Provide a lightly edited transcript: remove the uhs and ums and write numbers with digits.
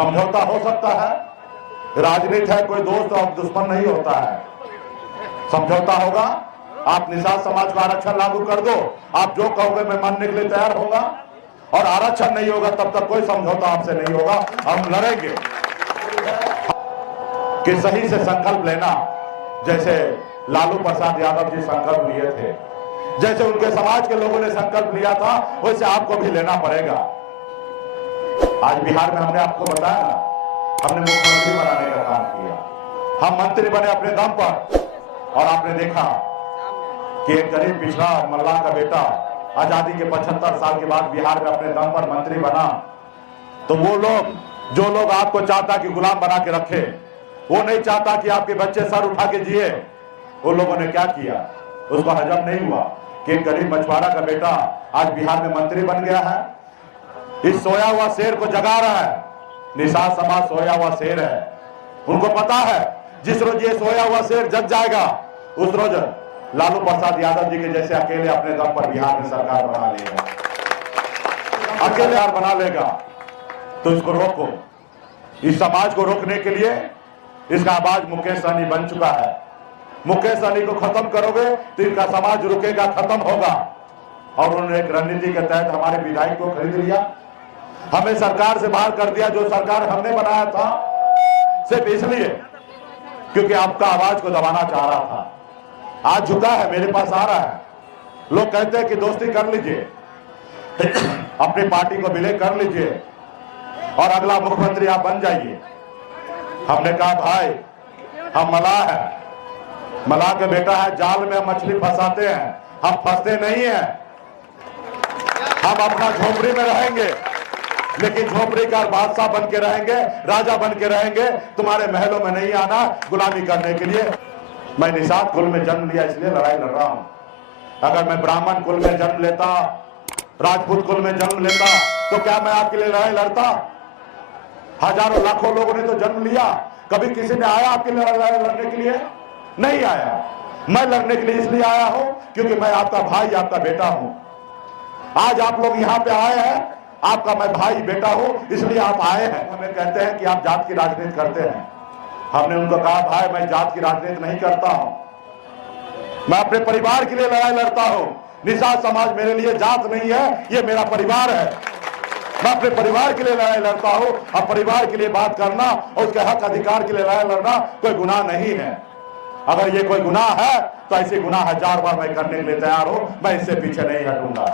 समझौता हो सकता है, राजनीति है, कोई दोस्त और दुश्मन नहीं होता है। समझौता होगा, आप निषाद समाज को आरक्षण लागू कर दो, आप जो कहोगे मैं मानने के लिए तैयार होगा, और आरक्षण नहीं होगा तब तक कोई समझौता आपसे नहीं होगा। हम लड़ेंगे कि सही से संकल्प लेना, जैसे लालू प्रसाद यादव जी संकल्प लिए थे, जैसे उनके समाज के लोगों ने संकल्प लिया था, वैसे आपको भी लेना पड़ेगा। आज बिहार में हमने आपको बताया ना, हमने मुख्यमंत्री बनाने का काम किया, हम मंत्री बने अपने दम पर, और आपने देखा कि एक गरीब पिछड़ा मल्लाह का बेटा आजादी के 75 साल के बाद बिहार में अपने दम पर मंत्री बना। तो वो लोग, जो लोग आपको चाहता कि गुलाम बना के रखे, वो नहीं चाहता कि आपके बच्चे सर उठा के जिए, वो लोगों ने क्या किया, उसको हजम नहीं हुआ कि एक गरीब मछुआरा का बेटा आज बिहार में मंत्री बन गया है। इस सोया हुआ शेर को जगा रहा है, निषाद समाज सोया हुआ शेर है। उनको पता है जिस रोज ये सोया हुआ शेर जग जाएगा, उस रोज लालू प्रसाद यादव जी के जैसे अकेले अपने दम पर बिहार में सरकार बना लेगा, अकेले बना लेगा। तो इसको रोको, इस समाज को रोकने के लिए इसका आवाज मुकेश सहनी बन चुका है। मुकेश सहनी को खत्म करोगे तो इनका समाज रुकेगा, खत्म होगा। और उन्होंने एक रणनीति के तहत हमारे विधायक को खरीद लिया, हमें सरकार से बाहर कर दिया, जो सरकार हमने बनाया था, सिर्फ इसलिए क्योंकि आपका आवाज को दबाना चाह रहा था। आज झुका है, मेरे पास आ रहा है, लोग कहते हैं कि दोस्ती कर लीजिए, अपनी पार्टी को विलय कर लीजिए और अगला मुख्यमंत्री आप बन जाइए। हमने कहा भाई, हम मलाह है, मलाह के बेटा है, जाल में मछली फंसाते हैं, हम फंसते नहीं हैं। हम अपना झोपड़ी में रहेंगे, लेकिन झोपड़ी का बादशाह बन के रहेंगे, राजा बन के रहेंगे। तुम्हारे महलों में नहीं आना गुलामी करने के लिए। मैं निषाद कुल में जन्म लिया इसलिए लड़ाई लड़ रहा हूं। अगर मैं ब्राह्मण कुल में जन्म लेता, राजपूत कुल में जन्म लेता, तो क्या मैं आपके लिए लड़ाई लड़ता? हजारों लाखों लोगों ने तो जन्म लिया, कभी किसी ने आया आपके लिए लड़ाई लड़ने के लिए? नहीं आया। मैं लड़ने के लिए इसलिए आया हूं क्योंकि मैं आपका भाई, आपका बेटा हूं। आज आप लोग यहाँ पे आए हैं, आपका मैं भाई बेटा हूं, इसलिए आप आए हैं। हमें कहते हैं कि आप जात की राजनीति करते हैं। हमने उनको कहा भाई, मैं जात की राजनीति नहीं करता हूं, मैं अपने परिवार के लिए लड़ाई लड़ता हूं। निषाद समाज मेरे लिए जात नहीं है, ये मेरा परिवार है। मैं अपने परिवार के लिए लड़ाई लड़ता हूं, और परिवार के लिए बात करना और उसके हक अधिकार के लिए लड़ाई लड़ना कोई गुनाह नहीं है। अगर ये कोई गुनाह है तो ऐसे गुनाह 1000 बार मैं करने के लिए तैयार हूं, मैं इससे पीछे नहीं हटूंगा।